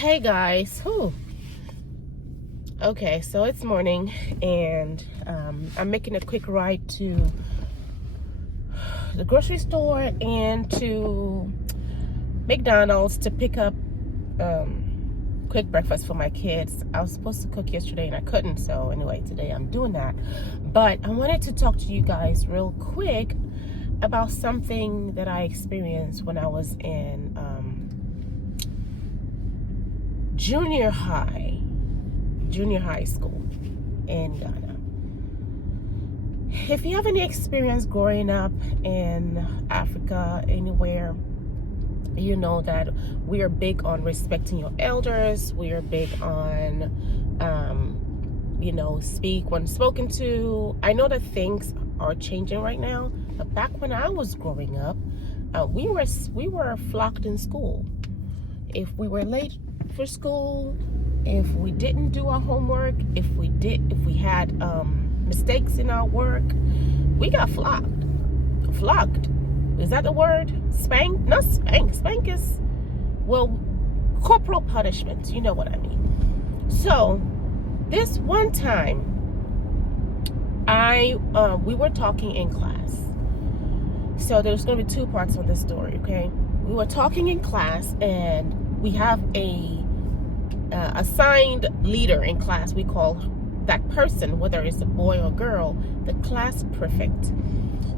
Hey guys. Okay, so it's morning and I'm making a quick ride to the grocery store and to McDonald's to pick up quick breakfast for my kids. I was supposed to cook yesterday and I couldn't, so anyway, today I'm doing that. But I wanted to talk to you guys real quick about something that I experienced when I was in junior high school in Ghana. If you have any experience growing up in Africa, anywhere, you know that we are big on respecting your elders. We are big on, speak when spoken to. I know that things are changing right now, but back when I was growing up, we were flocked in school. If we were late for school, if we didn't do our homework, if we had mistakes in our work, we got flogged. Is that the word? Spanked? Not spank. Spank is, well, corporal punishment. You know what I mean. So this one time, we were talking in class. So there's going to be two parts on this story, okay? We were talking in class, and we have a assigned leader in class. We call that person, whether it's a boy or girl, the class prefect.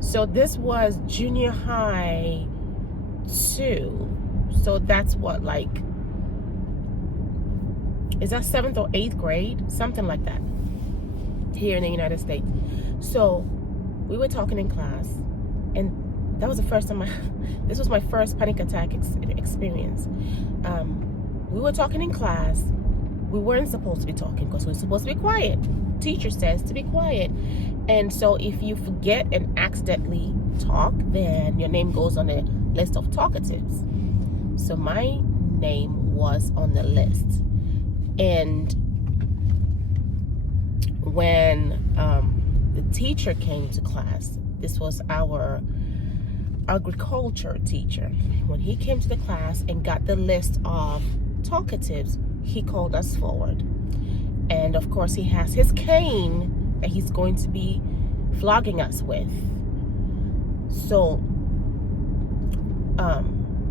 So this was junior high 2. So that's what, like, is that 7th or 8th grade? Something like that here in the United States. So we were talking in class, and that was the first time this was my first panic attack experience. We were talking in class. We weren't supposed to be talking because we're supposed to be quiet. Teacher says to be quiet. And so if you forget and accidentally talk, then your name goes on the list of talkatives. So my name was on the list. And when the teacher came to class, this was our agriculture teacher. When he came to the class and got the list of talkatives, he called us forward. And of course, he has his cane that he's going to be flogging us with. So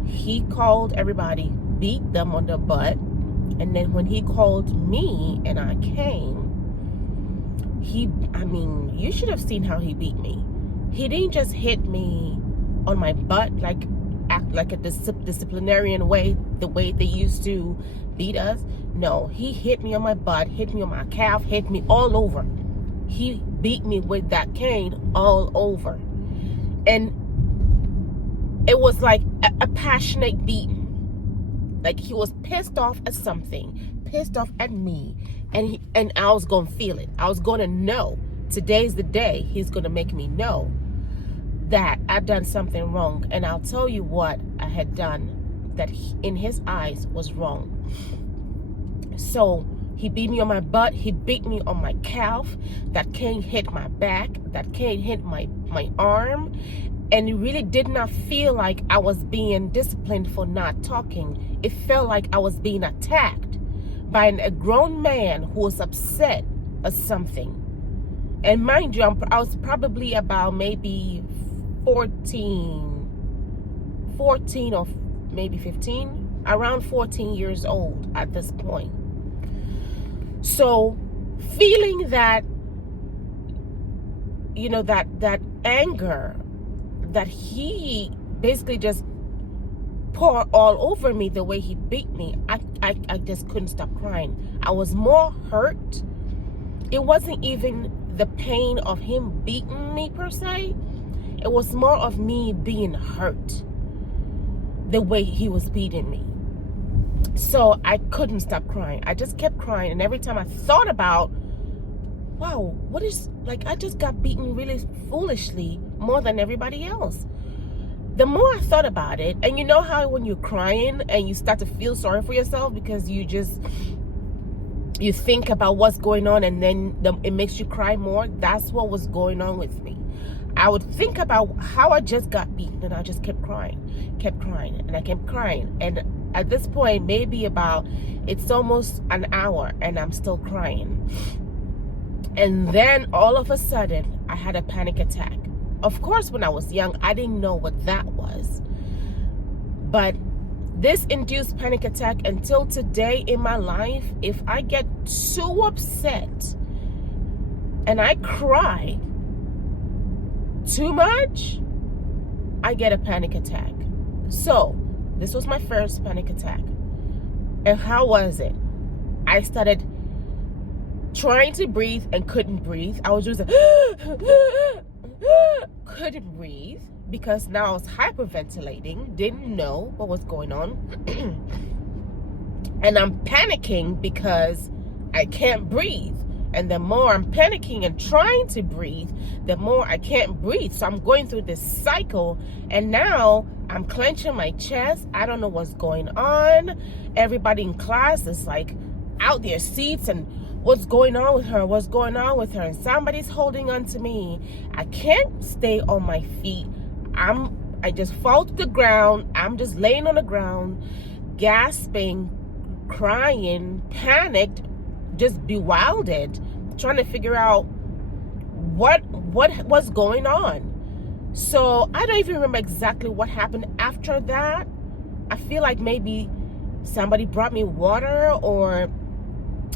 he called everybody, beat them on the butt, and then when he called me and I came, you should have seen how he beat me. He didn't just hit me on my butt, act like a disciplinarian way, the way they used to beat us. No, he hit me on my butt, hit me on my calf, hit me all over. He beat me with that cane all over. And it was like a passionate beating. Like he was pissed off at something, pissed off at me, and I was going to feel it. I was going to know. Today's the day he's going to make me know that I've done something wrong. And I'll tell you what I had done that in his eyes was wrong. So he beat me on my butt. He beat me on my calf. That cane hit my back. That cane hit my arm. And it really did not feel like I was being disciplined for not talking. It felt like I was being attacked by a grown man who was upset at something. And mind you, I was probably about maybe 14 or maybe 15, around 14 years old at this point. So feeling that, that anger that he basically just poured all over me the way he beat me, I just couldn't stop crying. I was more hurt. It wasn't even the pain of him beating me per se. It was more of me being hurt the way he was beating me. So I couldn't stop crying. I just kept crying. And every time I thought about, wow, I just got beaten really foolishly more than everybody else. The more I thought about it, and you know how when you're crying and you start to feel sorry for yourself because you think about what's going on, and then it makes you cry more. That's what was going on with me. I would think about how I just got beaten, and I just kept crying, and I kept crying. And At this point, maybe it's almost an hour and I'm still crying. And then all of a sudden, I had a panic attack. Of course, when I was young, I didn't know what that was. But this induced panic attack until today in my life, if I get too upset and I cry too much, I get a panic attack. So this was my first panic attack. And how was it? I started trying to breathe and couldn't breathe. I was just couldn't breathe because now I was hyperventilating, didn't know what was going on. And I'm panicking because I can't breathe. And the more I'm panicking and trying to breathe, the more I can't breathe. So I'm going through this cycle, and now I'm clenching my chest. I don't know what's going on. Everybody in class is like out their seats and what's going on with her? What's going on with her? And somebody's holding on to me. I can't stay on my feet. I just fall to the ground. I'm just laying on the ground, gasping, crying, panicked, just bewildered, trying to figure out what was going on. So I don't even remember exactly what happened after that. I feel like maybe somebody brought me water or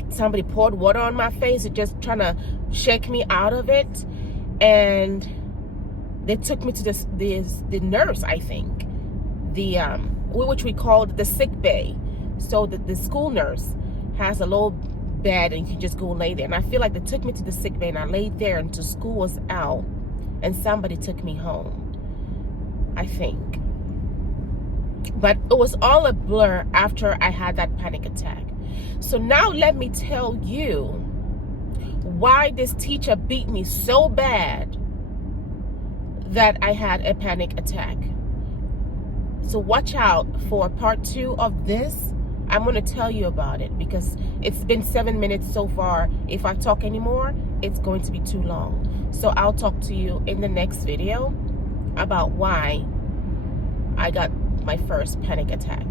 somebody poured water on my face and just trying to shake me out of it. And they took me to the nurse, I think, which we called the sick bay. So the school nurse has a little bed and you just go lay there. And I feel like they took me to the sick bay and I laid there until school was out and somebody took me home, I think. But it was all a blur after I had that panic attack. So now let me tell you why this teacher beat me so bad that I had a panic attack. So watch out for part 2 of this. I'm going to tell you about it because it's been 7 minutes so far. If I talk anymore, it's going to be too long. So I'll talk to you in the next video about why I got my first panic attack.